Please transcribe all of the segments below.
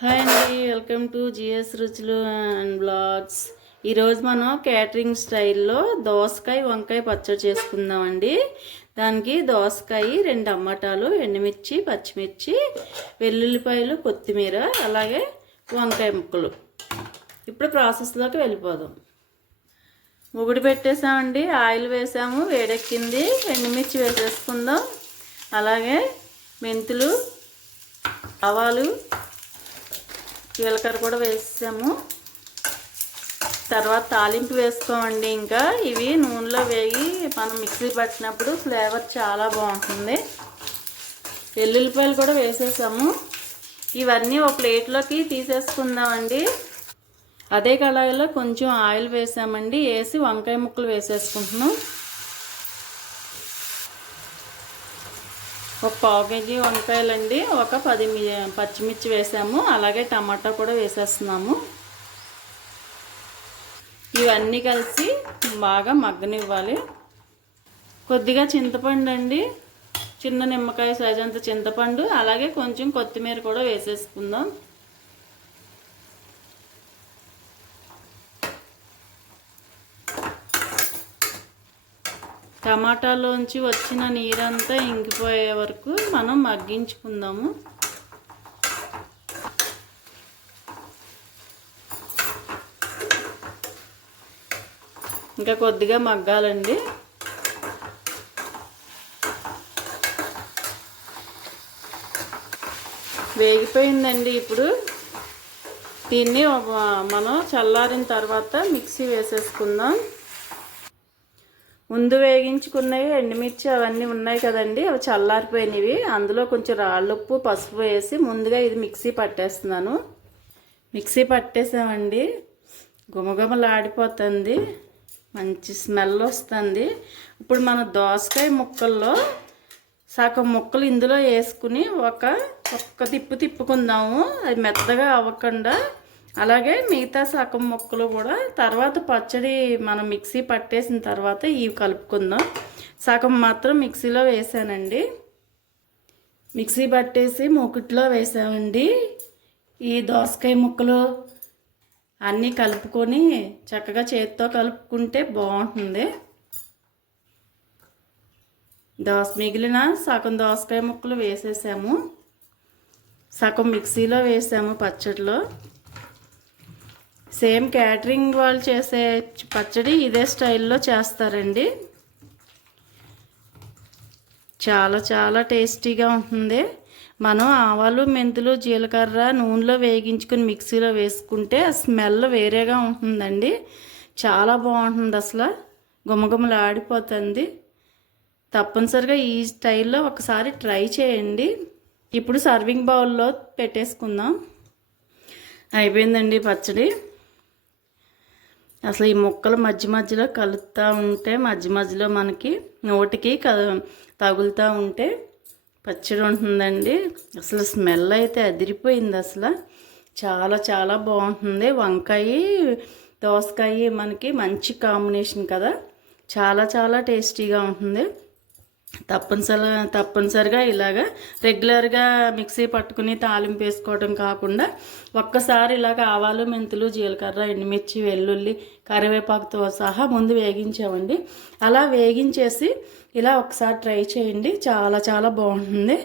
Hi అండి welcome to GS రుచులు and blogs. ఈరోజు మనం క్యాటరింగ్ స్టైల్లో దోసకాయ వంకాయ పచ్చడి చేసుకుందామండి. దానికి దోసకాయ రెండు టమాటాలు ఎండుమిర్చి పచ్చిమిర్చి వెల్లుల్లిపాయలు కొత్తిమీర అలాగే వంకాయ ముక్కలు. ఇప్పుడు ప్రాసెస్లోకి వెళ్ళిపోదాం. ముగుడు పెట్టేసామండి ఆయిల్ వేసాము వేడెక్కింది ఎండుమిర్చి వేసేసుకుందాం. అలాగే మెంతులు ఆవాలు జీలకర్ర కూడా వేసాము. తర్వాత తాలింపు వేసుకోమండి ఇంకా. ఇవి నూనెలో వేగి మనం మిక్సీ పట్టినప్పుడు ఫ్లేవర్ చాలా బాగుంటుంది. వెల్లుల్లిపాయలు కూడా వేసేసాము. ఇవన్నీ ఒక ప్లేట్లోకి తీసేసుకుందామండి. అదే కళాయిలో కొంచెం ఆయిల్ వేసామండి. వేసి వంకాయ ముక్కలు వేసేసుకుంటున్నాం. ఒక పావు కేజీ వంకాయలండి. ఒక పది పచ్చిమిర్చి వేసాము. అలాగే టమాటా కూడా వేసేస్తున్నాము. ఇవన్నీ కలిసి బాగా మగ్గనివ్వాలి. కొద్దిగా చింతపండు అండి. చిన్న నిమ్మకాయ సైజ్ అంత చింతపండు. అలాగే కొంచెం కొత్తిమీర కూడా వేసేసుకుందాం. టమాటాలోంచి వచ్చిన నీరంతా ఇంకిపోయే వరకు మనం మగ్గించుకుందాము. ఇంకా కొద్దిగా మగ్గాలండి. వేగిపోయిందండి ఇప్పుడు. దీన్ని మనం చల్లారిన తర్వాత మిక్సీ వేసేసుకుందాం. ముందు వేగించుకున్నవి ఎండుమిర్చి అవన్నీ ఉన్నాయి కదండి. అవి చల్లారిపోయినవి. అందులో కొంచెం రాళ్ళుప్పు పసుపు వేసి ముందుగా ఇది మిక్సీ పట్టేస్తున్నాను. మిక్సీ పట్టేసామండి. గుమగుమలాడిపోతుంది మంచి స్మెల్ వస్తుంది. ఇప్పుడు మన దోసకాయ ముక్కల్లో సగం ముక్కలు ఇందులో వేసుకుని ఒక ఒక్క తిప్పు తిప్పుకుందాము. అది మెత్తగా అవ్వకుండా అలాగే మిగతా సగం ముక్కలు కూడా తర్వాత పచ్చడి మనం మిక్సీ పట్టేసిన తర్వాత ఇవి కలుపుకుందాం. సగం మాత్రం మిక్సీలో వేసానండి. మిక్సీ పట్టేసి మూకిట్లో వేసామండి. ఈ దోసకాయ ముక్కలు అన్నీ కలుపుకొని చక్కగా చేతితో కలుపుకుంటే బాగుంటుంది. దోస మిగిలిన సగం దోసకాయ ముక్కలు వేసేసాము. సగం మిక్సీలో వేసాము పచ్చడిలో. సేమ్ క్యాటరింగ్ వాళ్ళు చేసే పచ్చడి ఇదే స్టైల్లో చేస్తారండి. చాలా చాలా టేస్టీగా ఉంటుంది. మనం ఆవాలు మెంతులు జీలకర్ర నూనెలో వేగించుకుని మిక్సీలో వేసుకుంటే స్మెల్ వేరేగా ఉంటుందండి. చాలా బాగుంటుంది అసలు. గుమగుమలు ఆడిపోతుంది తప్పనిసరిగా ఈ స్టైల్లో ఒకసారి ట్రై చేయండి. ఇప్పుడు సర్వింగ్ బౌల్లో పెట్టేసుకుందాం. అయిపోయిందండి పచ్చడి. అసలు ఈ ముక్కలు మధ్య మధ్యలో కలుపుతూ ఉంటే మధ్య మధ్యలో మనకి నోటికి తగులుతూ ఉంటే పచ్చడి ఉంటుందండి. అసలు స్మెల్ అయితే అదిరిపోయింది అసలు. చాలా చాలా బాగుంటుంది. వంకాయ దోసకాయ మనకి మంచి కాంబినేషన్ కదా. చాలా చాలా టేస్టీగా ఉంటుంది. తప్పనిసరి తప్పనిసరిగా ఇలాగా రెగ్యులర్గా మిక్సీ పట్టుకుని తాలింపు వేసుకోవడం కాకుండా ఒక్కసారి ఇలాగ ఆవాలు మెంతులు జీలకర్ర ఎండుమిర్చి వెల్లుల్లి కరివేపాకుతో సహా ముందు వేగించామండి. అలా వేగించేసి ఇలా ఒకసారి ట్రై చేయండి. చాలా చాలా బాగుంటుంది.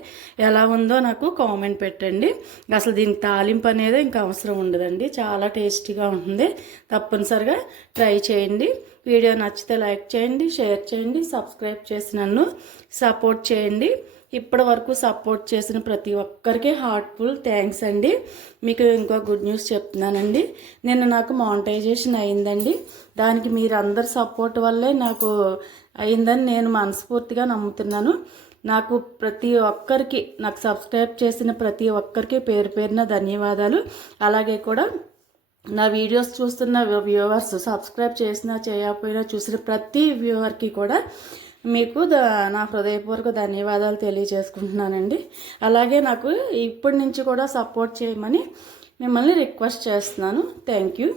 ఎలా ఉందో నాకు కామెంట్ పెట్టండి. అసలు దీనికి తాలింపు అనేది ఇంకా అవసరం ఉండదండి. చాలా టేస్టీగా ఉంటుంది. తప్పనిసరిగా ట్రై చేయండి. వీడియో నచ్చితే లైక్ చేయండి షేర్ చేయండి సబ్స్క్రైబ్ చేసి నన్ను సపోర్ట్ చేయండి. ఇప్పటి వరకు సపోర్ట్ చేసిన ప్రతి ఒక్కరికి హార్ట్ఫుల్ థ్యాంక్స్ అండి. మీకు ఇంకో గుడ్ న్యూస్ చెప్తున్నానండి. నిన్న నాకు మానిటైజేషన్ అయిందండి. దానికి మీరందరి సపోర్ట్ వల్లే నాకు అయిందని నేను మనస్ఫూర్తిగా నమ్ముతున్నాను. నాకు ప్రతి ఒక్కరికి నాకు సబ్స్క్రైబ్ చేసిన ప్రతి ఒక్కరికి పేరు పేరున ధన్యవాదాలు. అలాగే కూడా నా వీడియోస్ చూస్తున్న వ్యూవర్స్ సబ్స్క్రైబ్ చేసినా చేయకపోయినా చూసిన ప్రతి వ్యూవర్కి కూడా మీకు నా హృదయపూర్వక ధన్యవాదాలు తెలియజేసుకుంటున్నానండి. అలాగే నాకు ఇప్పటి నుంచి కూడా సపోర్ట్ చేయమని మిమ్మల్ని రిక్వెస్ట్ చేస్తున్నాను. Thank you.